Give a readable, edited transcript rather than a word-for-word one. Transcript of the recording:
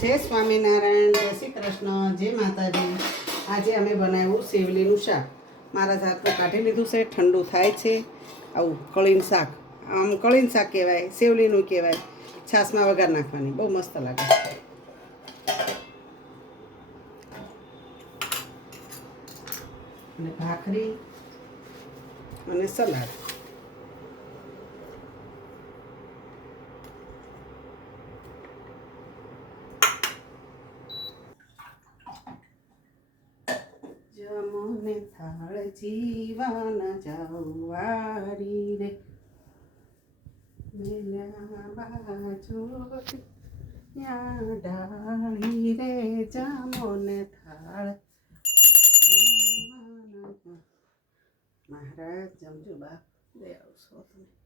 જય સ્વામિનારાયણ, જય શ્રી કૃષ્ણ, જય માતાજી. આજે અમે બનાવ્યું સેવલીનું શાક. મારા જાતનું કાઢી લીધું છે, ઠંડુ થાય છે. આવું કળીનું શાક, આમ કળીનું શાક કહેવાય, સેવલીનું કહેવાય. છાશમાં વઘાર નાખવાની, બહુ મસ્ત લાગે. અને ભાખરી અને સલાડ. જમોને થાળ જીવન જવારી રે મેલા બાજુ ડાળી રે જમોને થાળ જીવન. મહારાજ જમજો બાપ, દે આવશો તમે.